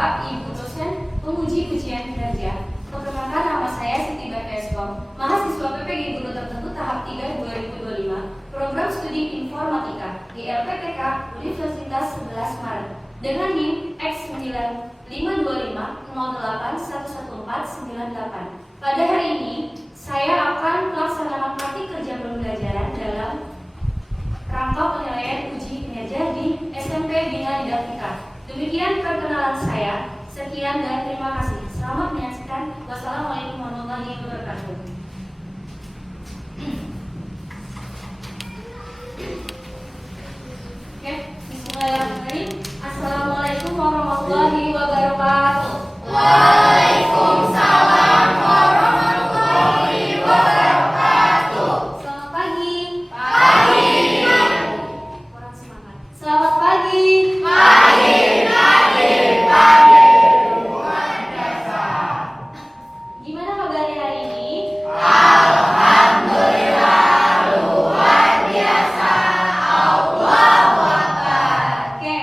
Bapak, Ibu dosen penguji ujian kinerja. Perkenalkan, nama saya Siti Barkeskom, mahasiswa PPG Guru Tertentu tahap 3 2025, program studi informatika di LPTK Universitas 11 Maret dengan NIM X952508111498. Pada hari ini, saya akan melaksanakan praktik kerja pembelajaran dalam rangka penilaian uji kinerja di SMP Bina Didaktika. Demikian perkenalan saya. Sekian dan terima kasih. Selamat menyaksikan. Wassalamualaikum warahmatullahi wabarakatuh. Oke, bismillahirrahmanirrahim. Assalamualaikum warahmatullahi wabarakatuh. Waalaikumsalam warahmatullahi wabarakatuh. Selamat pagi. Pagi. Orang semangat. Selamat pagi. Pagi. Gimana kabarnya hari ini? Alhamdulillah luar biasa. Allahu Akbar. Oke,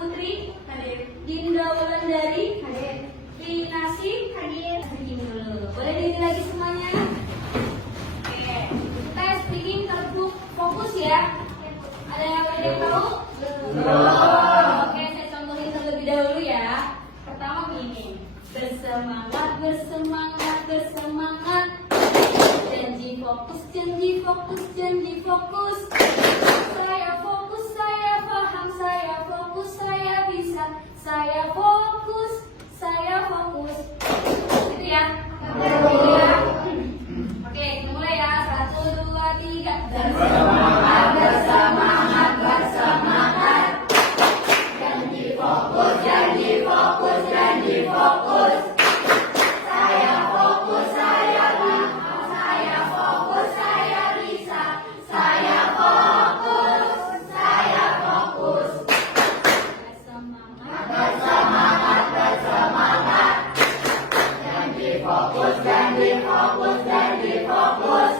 Putri? Hadir. Dinda Wulandari? Hadir. Linasi? Hadir. Speaking dulu. Boleh diri lagi semuanya? Oke. Kita speaking tertutup fokus ya. Ada yang tahu? Oke, saya contohin terlebih dahulu ya. Pertama begini. Bersemangat, bersemangat, bersemangat. Janji fokus, janji fokus, janji fokus. Saya fokus, saya paham, saya fokus, saya bisa. Saya fokus, saya fokus. Gitu ya. Gitu ya. Oke, kita mulai ya. 1, 2, 3. Bersemangat, bersemangat, bersemangat. Janji fokus, janji fokus, janji fokus. Saya fokus, saya paham, saya fokus, saya bisa. Saya fokus, saya fokus. Bersemangat. Bersemangat, bersemangat. Janji fokus, janji fokus, janji fokus.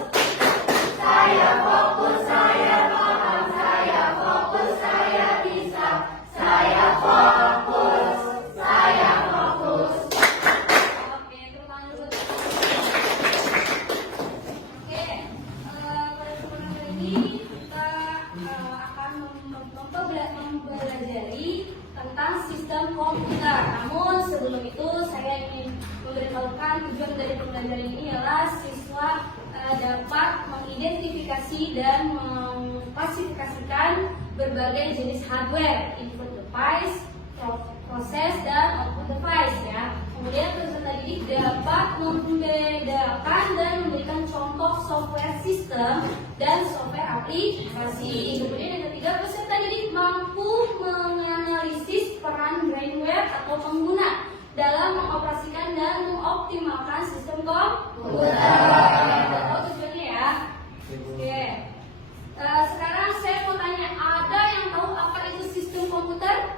Saya fokus, saya paham, saya fokus, saya bisa. Saya fokus, saya fokus. Oke, tepuk tangan dulu. Oke, pada kesempatan kali ini kita akan mempelajari tentang sistem komputer. Namun sebelum itu saya ingin memberitahukan tujuan dari pembelajaran ini adalah siswa dapat mengidentifikasi dan mengklasifikasikan berbagai jenis hardware, input device, proses dan output device ya. Kemudian peserta didik dapat membedakan dan memberikan contoh software sistem dan software aplikasi. Kemudian yang ketiga, peserta didik mampu menganalisis peran brainware atau pengguna dalam mengoperasikan dan mengoptimalkan sistem komputer. Tahu tujuannya ya? Oke. Sekarang saya mau tanya, ada yang tahu apa itu sistem komputer?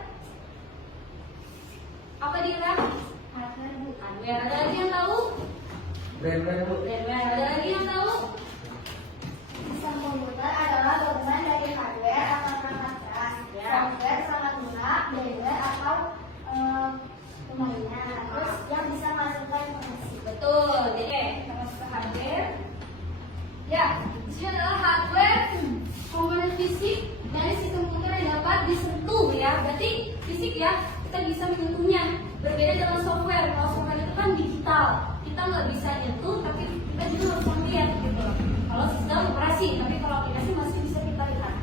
Apa dia? Hardware. Ada lagi yang tahu? Brainware. Ada lagi yang tahu? Sistem komputer adalah gabungan dari hardware atau perangkat keras, software sama guna, brainware atau pemainnya, terus yang bisa masukkan informasi. Betul. Jadi kita masuk ke hardware. Ya, di sini adalah hardware, komponen fisik dari sistem komputer yang dapat disentuh ya. Berarti fisik ya, kita bisa menyentuhnya. Berbeda dengan software. Kalau software itu kan digital, kita nggak bisa nyentuh, tapi kita juga harus melihat gitu. Kalau sistem operasi, tapi kalau aplikasi masih bisa kita lihat.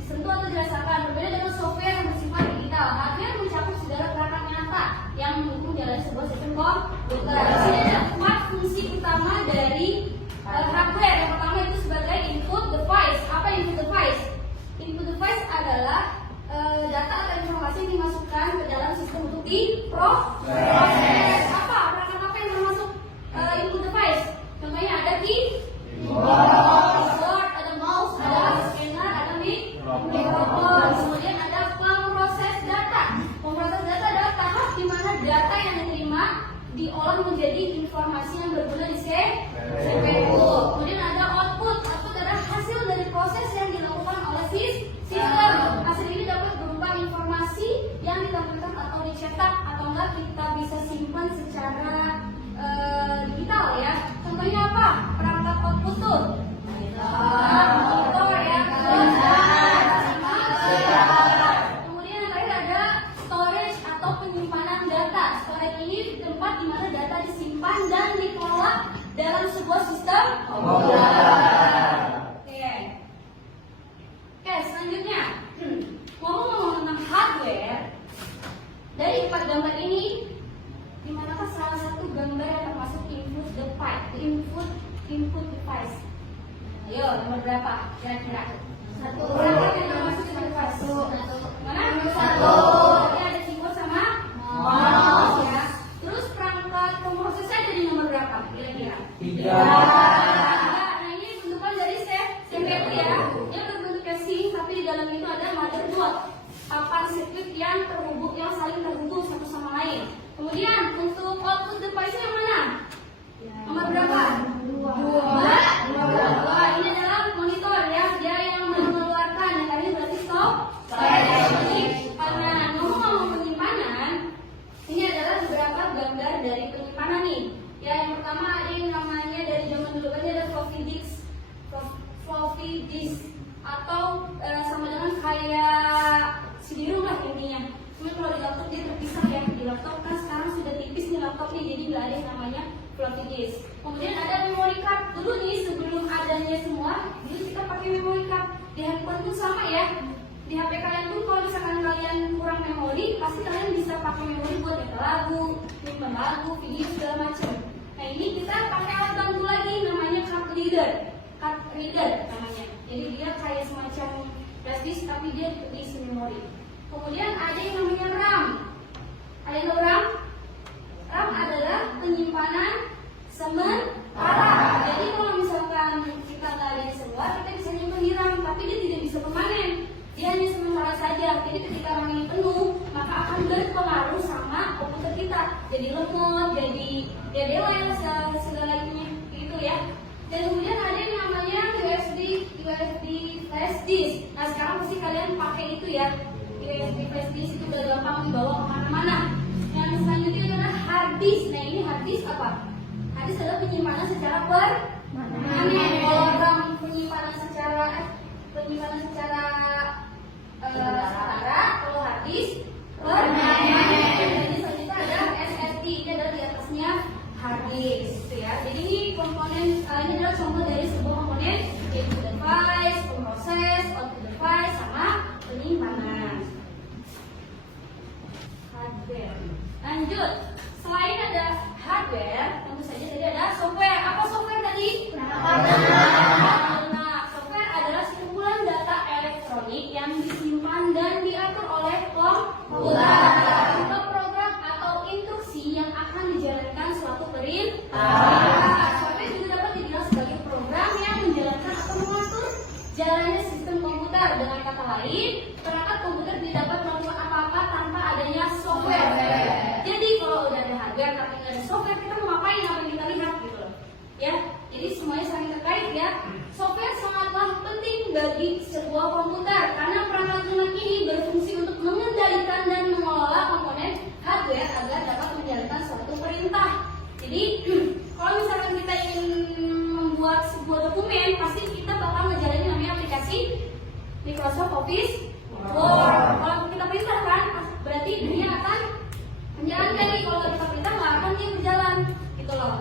Disentuh atau dirasakan. Berbeda dengan software yang bersifat digital. Hardware mencakup segala gerakan nyata yang mendukung jalan sebuah sistem komputer. Di sini ada 4 fungsi utama dari hardware. Yang pertama itu sebagai input device. Apa input device? Input device adalah data atau informasi yang dimasukkan ke dalam sistem untuk diproses. Perangkat apa yang termasuk input device? Contohnya ada keyboard, ada mouse, ada scanner, ada mikrofon. Kemudian ada pemproses data. Pemproses data adalah tahap di mana data yang diterima diolah menjadi informasi yang berguna di CPU. Kemudian ada output. Output adalah hasil dari proses yang dilakukan oleh sistem. Hasil ini dapat berupa informasi yang ditampilkan atau dicetak atau enggak kita bisa simpan secara digital ya. Contohnya apa? Perangkat output tuh. Monitor ya. Kemudian yang terakhir ada storage atau penyimpanan data. Storage ini tempat di mana data disimpan dan dikelola dalam sebuah sistem komputer. Oke, selanjutnya ngomong-ngomong tentang hardware, dari 4 gambar ini, di manakah salah satu gambar yang termasuk input device? Ayo, nomor berapa kira-kira? Satu. Berapa yang termasuk input device? Mana? Satu. Ini ada keyboard sama mouse ya. Terus perangkat pemrosesnya jadi nomor berapa kira-kira? 3. Nah, ini bentukan dari CPU ya. Dia berbentuk casing, tapi di dalam itu ada motherboard, papan sirkuit yang terhubung, yang saling terhubung satu sama lain. Kemudian untuk output device yang mana? Nomor berapa? 2. Ini adalah monitor ya, dia yang mengeluarkan. Yang tadi berarti stop. Karena dari penyimpanan nih. Ya, yang pertama ada yang namanya dari zaman dulu kan ada floppy disk atau sama dengan kayak CD-ROM lah intinya. Cuma kalau di laptop dia terpisah ya. Di laptop kan sekarang sudah tipis nih laptop nih, jadi nggak ada yang namanya floppy disk. Kemudian ada memory card. Dulu nih sebelum adanya semua, dulu kita pakai memory card. Di handphone pun sama ya. Di HP kalian pun kalau misalkan kalian kurang memori, pasti kalian bisa pakai memori buat nyetel lagu, nyimpen lagu, video segala macam. Nah ini kita pakai alat bantu lagi namanya card reader namanya. Jadi dia kayak semacam flash disk tapi dia isi memori. Kemudian ada yang namanya RAM. Ada yang tahu RAM? RAM adalah penyimpanan sementara. Jadi kalau misalkan kita nggak ada di server, kita bisa nyimpen di RAM, tapi dia tidak bisa permanen. Dia hanya sementara saja. Jadi ketika RAM ini penuh, maka akan berpengaruh sama komputer kita. Jadi lemot, jadi ya dewa segalanya gitu ya. Dan kemudian ada yang namanya USB flash disk. Nah sekarang pasti kalian pakai itu ya. USB flash disk itu udah gampang dibawa kemana-mana. Yang selanjutnya adalah hard disk. Nah ini hard disk apa? Hard disk adalah penyimpanan secara permanen. Kalau RAM penyimpanan secara sementara, kalau hard disk permanen. Jadi selanjutnya ada SSD. Ini adalah di atasnya hard disk ya. Jadi ini komponen, ini adalah contoh dari sebuah komponen yaitu device, pemroses, output device, sama penyimpanan. Hardware. Lanjut, selain ada hardware, tentu saja tadi ada software. Apa software tadi? Nah, software adalah kumpulan data elektronik yang disimpan dan diatur oleh komputer untuk program atau instruksi yang akan dijalankan suatu perintah. Software juga dapat dibilang sebagai program yang menjalankan atau mengatur jalannya sistem komputer. Dengan kata lain, perangkat komputer tidak dapat melakukan apa-apa tanpa adanya software. Jadi kalau udah ada hardware tapi nggak ada software, kita mau ngapain? Apa yang kita lihat gitu loh. Ya, jadi semuanya saling terkait ya. Software sangatlah penting bagi sebuah komputer karena perangkat lunak ini berfungsi untuk mengendalikan dan mengelola komponen hardware agar dapat menjalankan suatu perintah. Jadi kalau misalkan kita ingin membuat sebuah dokumen, pasti kita bakal ngejalanin namanya aplikasi Microsoft Office Word. Kalau kita perintahkan, berarti dia akan menjalankan nih. Kalau kita perintah nggak akan dia berjalan, gitu loh.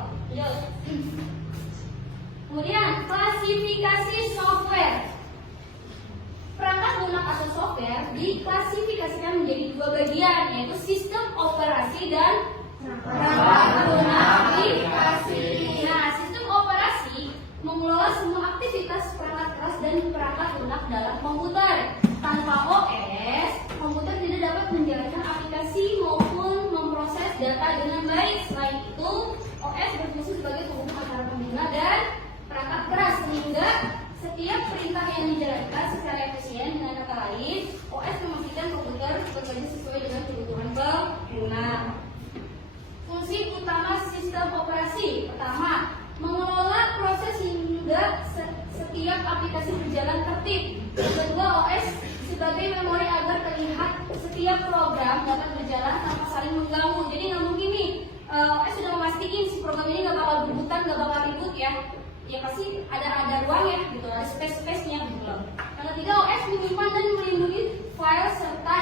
Kemudian klasifikasi software. Perangkat lunak atau software diklasifikasikan menjadi dua bagian, yaitu sistem operasi dan perangkat lunak aplikasi. Nah, sistem operasi mengelola semua aktivitas perangkat keras dan perangkat lunak dalam komputer. Tanpa OS, komputer tidak dapat menjalankan aplikasi maupun memproses data dengan baik. Selain itu, OS berfungsi sebagai penghubung antara pengguna dan perangkat keras sehingga setiap perintah yang dijalankan secara efisien. Dengan kata lain, OS memastikan komputer bekerja sesuai dengan kebutuhan pengguna. Fungsi utama sistem operasi pertama, mengelola proses hingga setiap aplikasi berjalan tertib. Kedua, OS sebagai memori agar terlihat setiap program dapat berjalan tanpa saling mengganggu. Jadi nggak mungkin nih OS sudah memastikan si program ini nggak bakal berebutan, nggak bakal ribut ya. Ya pasti ada ruangnya gitu, ada space-nya gitu loh. Yang ketiga, OS menyimpan dan melindungi file serta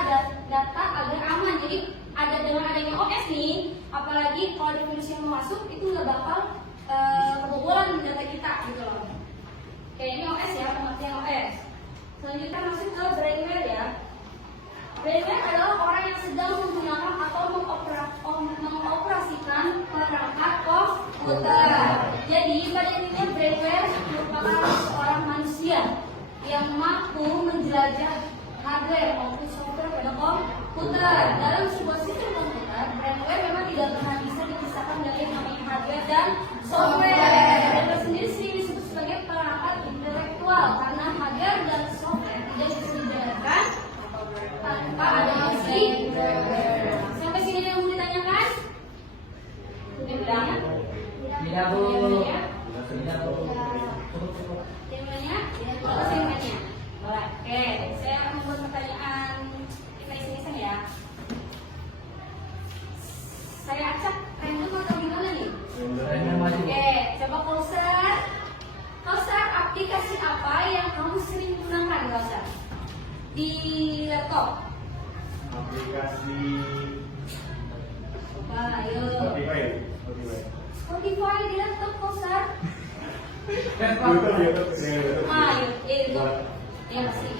data agar aman. Jadi dengan adanya OS nih, apalagi kalau ada virus yang masuk itu nggak bakal kebobolan data kita gitu loh. Kayak ini OS ya, pengertian OS. Selanjutnya masuk ke brainware ya. Brainware adalah orang yang sedang menggunakan atau mengoperasikan perangkat komputer. Jadi pada intinya brainware merupakan seorang manusia yang mampu menjelajah hardware maupun software pada komputer. Dalam sebuah sistem komputer, brainware memang tidak pernah bisa dipisahkan dari yang namanya hardware dan software. Brainware sendiri disebut sebagai perangkat intelektual karena hardware dan software tidak bisa dijalankan tanpa adanya si brainware. Sampai sini ada yang mau ditanyakan? Tidak bu. Temanya? Temanya? Oke, saya akan membuat pertanyaan kita iseng-iseng ya. Saya acak random atau gimana nih? Random aja. Oke, coba Kausar, aplikasi apa yang kamu sering gunakan Kausar? Di laptop? Aplikasi Coba, ayo. Spotify. Spotify di laptop Kausar? YouTube. YouTube. Ya pasti.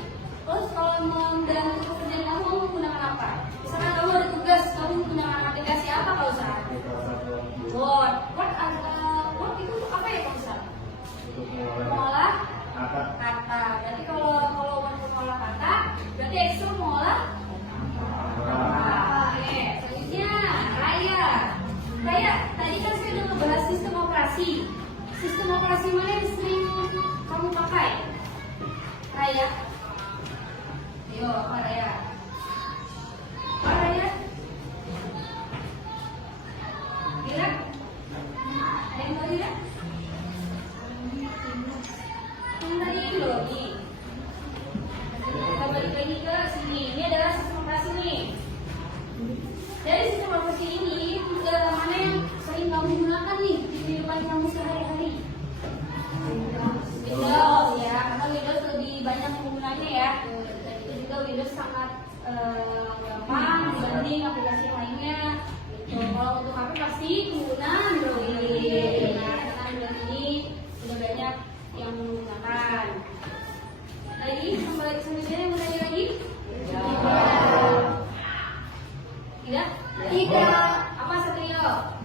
Terus kalau mau membantu pekerjaan kamu menggunakan apa? Misalnya kamu ada tugas, kamu menggunakan aplikasi apa Kausar? Word. Word itu apa ya Kausar? Untuk Mengolah kata. kata. Berarti kalau Word mengolah kata, berarti Excel mengolah oke, selanjutnya Raya, tadi kan saya udah ngebahas sistem operasi. Sistem operasi mana yang sering kamu pakai? Raya. Ayo, Pak Raya. Pak Raya. Kira? Ada yang tahu tidak? Yang tadi ini loh, nih. Kita balik lagi ke sini. Ini adalah sistem operasi nih. Dari sistem operasi ini, mana yang sering kamu gunakan nih di kehidupan kamu sehari-hari? Windows ya, karena Windows lebih banyak penggunanya ya. Dan juga Windows sangat gampang dibanding aplikasi lainnya. Kalau untuk HP pasti pengguna Android. Nah, karena Android ini sudah banyak yang menggunakan. Lagi, kembali selanjutnya yang mau tanya lagi? Tidak? Tidak. Apa Satrio?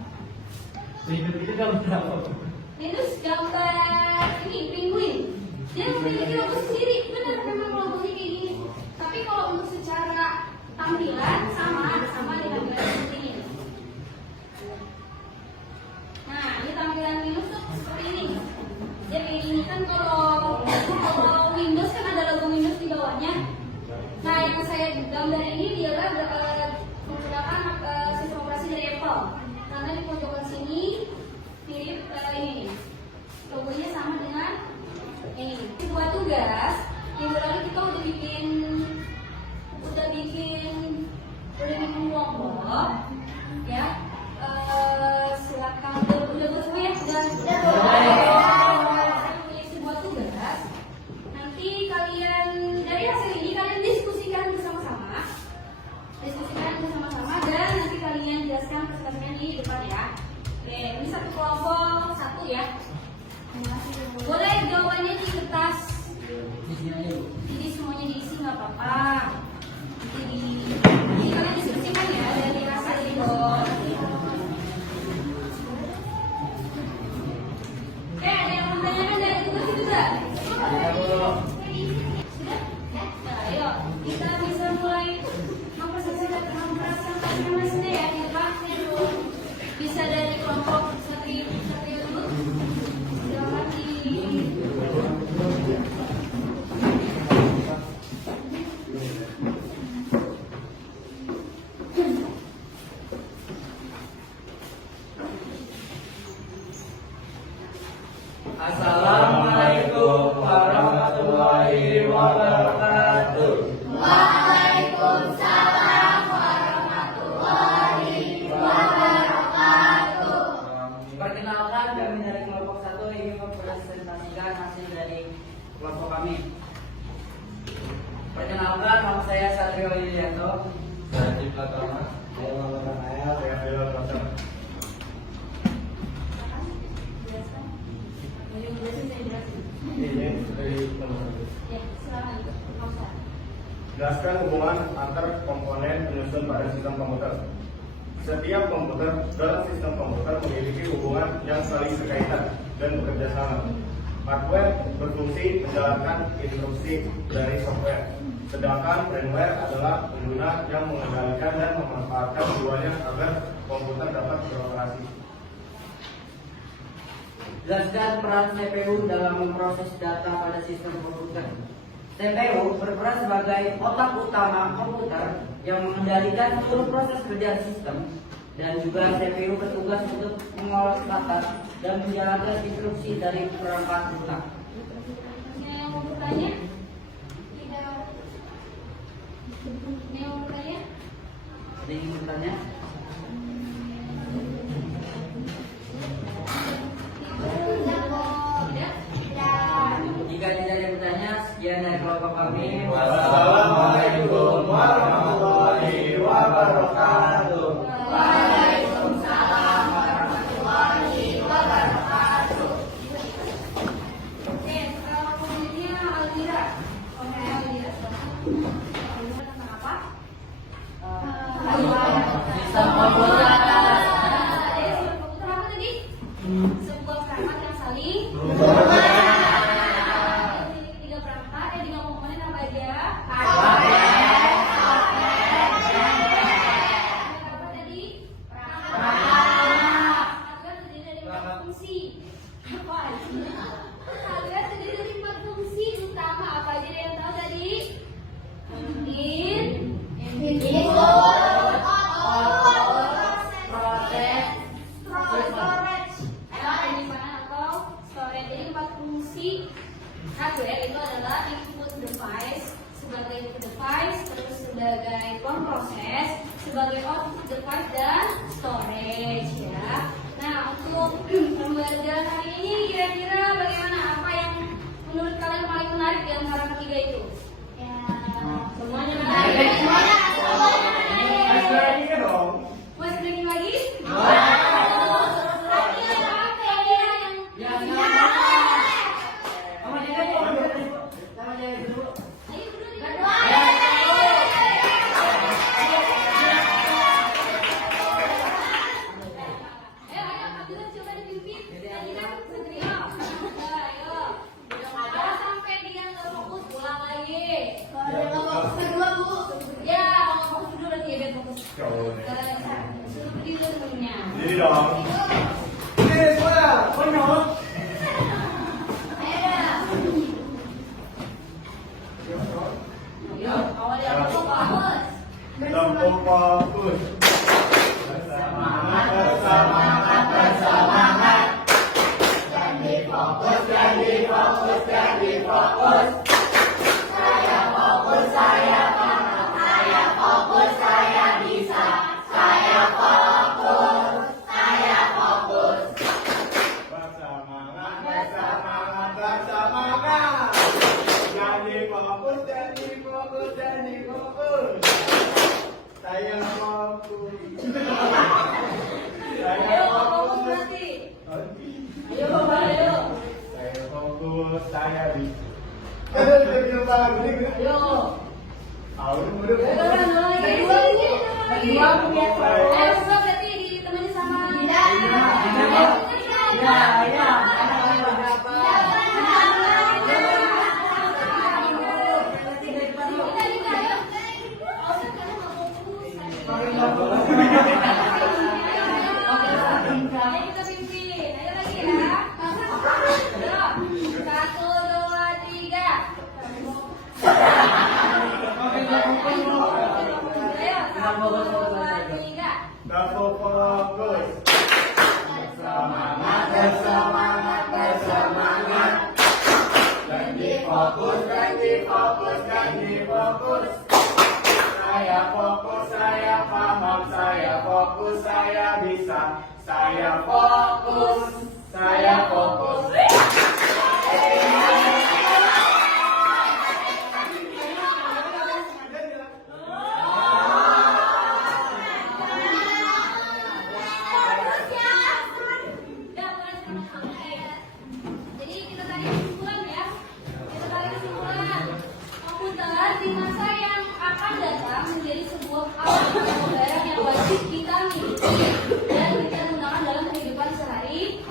Hidup itu gambar apa? Windows gambar ini penguin. Dia memiliki logo sendiri. Benar, memang logonya kayak gini. Tapi kalau untuk secara tampilan sama dengan gambar seperti ini. Nah, ini tampilan Windows tuh seperti ini. Dia kayak gini kan kalau Windows kan ada logo Windows di bawahnya. Nah, yang saya gambar ini dia menggunakan sistem operasi dari Apple. Karena di pojokan sini mirip ini logonya sama dengan ini. Buat tugas minggu lalu kita udah bikin kelompok ya. Silakan udah semua ya sudah. Saya punya sebuah tugas. Nanti kalian dari hasil ini kalian diskusikan bersama-sama dan nanti kalian jelaskan presentasinya di depan ya. Oke, ini satu kelompok satu ya. Boleh jawabannya di kertas. Jadi semuanya diisi nggak apa-apa. Jadi kalian diskusikan ya dari hasil itu. Oke, ada yang menanyakan dari tugas itu nggak? Sudah? Nah, ayo kita bisa mulai mempresentasikan mesinnya ya. Di depan saya dulu bisa dari kelompok Satrio dulu. Silakan di Assalamualaikum warahmatullahi wabarakatuh. Waalaikumsalam warahmatullahi wabarakatuh. Perkenalkan, kami dari kelompok 1 ingin mempresentasikan hasil dari kelompok kami. Perkenalkan, nama saya Satrio Yulianto. Saya Pratama. Saya Muhammad Anaya, saya Bella Prasetya. jelaskan. Mau jelasin saya jelasin. Ini dari teman-teman. Ya, silakan. Nggak usah. Jelaskan hubungan antar komponen penyusun pada sistem komputer. Setiap komputer dalam sistem komputer memiliki hubungan yang saling berkaitan dan bekerja sama. Hardware berfungsi menjalankan instruksi dari software, sedangkan firmware adalah pengguna yang mengendalikan dan memanfaatkan keduanya agar komputer dapat beroperasi. Jelaskan peran CPU dalam memproses data pada sistem komputer. CPU berperan sebagai otak utama komputer yang mengendalikan seluruh proses kerja sistem, dan juga CPU bertugas untuk mengolah data dan menjalankan instruksi dari perangkat lunak. Yang mau bertanya? Tidak. Yang mau bertanya? Ada yang ingin bertanya? bapak kami. Wassalamualaikum warahmatullahi wabarakatuh. Waalaikumsalam warahmatullahi wabarakatuh. Oke, kemudiannya Almira. Oke, Almira. Tentang apa? Sistem komputer. Komputer apa tadi? Sebuah perangkat yang saling tiga perangkat tiga komponen apa aja? Apa tadi? Hardware terdiri dari 4 fungsi. Apa aja? Hardware terdiri dari 4 fungsi utama. Apa aja yang tahu tadi? Jadi 4 fungsi hardware itu adalah input device sebagai input device, terus sebagai pemproses, sebagai output device dan storage ya. Nah untuk pembelajaran hari ini kira-kira bagaimana? Apa yang menurut kalian paling menarik di antara ketiga itu? Semuanya menarik. Lagi kan dong? Masih belajar lagi? Jadi dong. Tempo fokus. Bersemangat, bersemangat. Jadi fokus, jadi fokus, jadi fokus. Saya fokus, saya paham. Saya fokus, saya bisa. Saya fokus, saya fokus. Bersemangat, bersemangat, bersemangat. Jadi fokus, jadi fokus, jadi fokus. Saya fokus. Saya fokus. Saya fokus, saya bisa. Tempo fokus. Bersemangat, bersemangat, bersemangat. Ganti fokus, ganti fokus, ganti fokus. Saya fokus, saya paham, saya fokus, saya bisa. Saya fokus, saya fokus. Jadi kita tarik kesimpulan ya. Kita tarik kesimpulan. Komputer di masa yang akan datang menjadi sebuah alat pembayaran yang wajib kita miliki dan kita gunakan dalam kehidupan sehari-hari.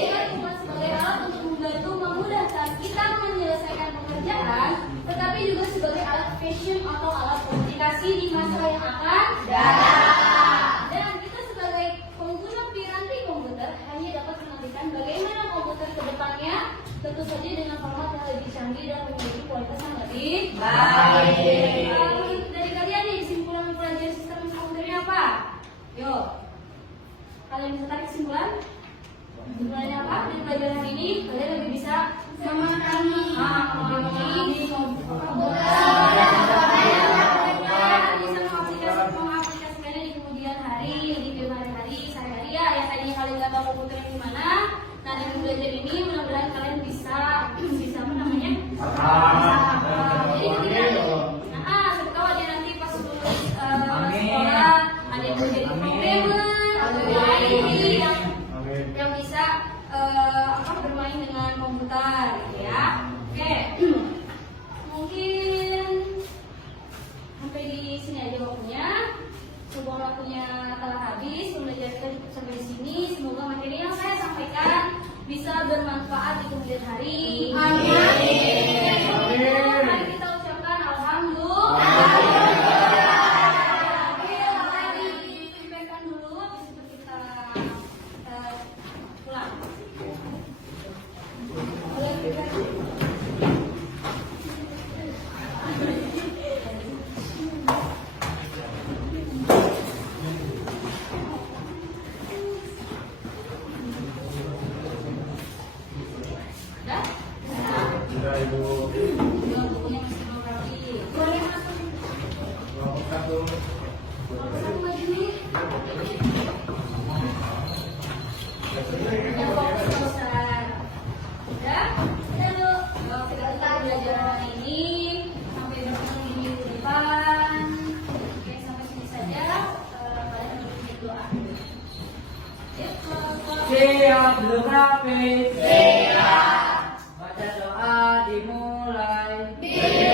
Kita bukan sebagai alat untuk membantu memudahkan kita menyelesaikan pekerjaan, tetapi juga sebagai alat fashion atau alat komunikasi di masa yang akan datang. Dan kita sebagai pengguna piranti komputer hanya dapat menantikan bagaimana komputer ke depannya, tentu saja dengan format yang lebih canggih dan memiliki kualitas yang lebih baik. Dari kalian nih, kesimpulan mempelajari sistem komputernya apa? Yuk, kalian bisa tarik kesimpulan? Kesimpulannya apa? Di pelajaran ini kalian lebih bisa memahami bisa mengaplikasikannya di kemudian hari, di kemudian hari, sehari-hari ya. Yang tadinya kalian nggak tahu komputernya gimana, nah dengan belajar ini mudah-mudahan kalian bisa apa namanya? ini Amin. yang bisa bermain dengan komputer gitu ya. Oke. Mungkin sampai di sini aja waktunya. Sebelum waktunya telah habis, pembelajaran kita cukup sampai di sini. Semoga materi yang saya sampaikan bisa bermanfaat di kemudian hari. Amin. Mari kita ucapkan alhamdulillah. Sampaikan dulu, habis itu kita pulang. Dah? Sudah Ibu. Ya, bukunya masih belum rapi. Boleh masuk. Kelompok 1. Masuk lagi nih. Yang fokus besar. Udah? Ayo, kita belajar hari ini sampai bertemu di minggu depan. Oke, sampai sini saja. Kalian berbincang doa. Yuk, Siap belum rapi? Siap. Baca doa dimulai.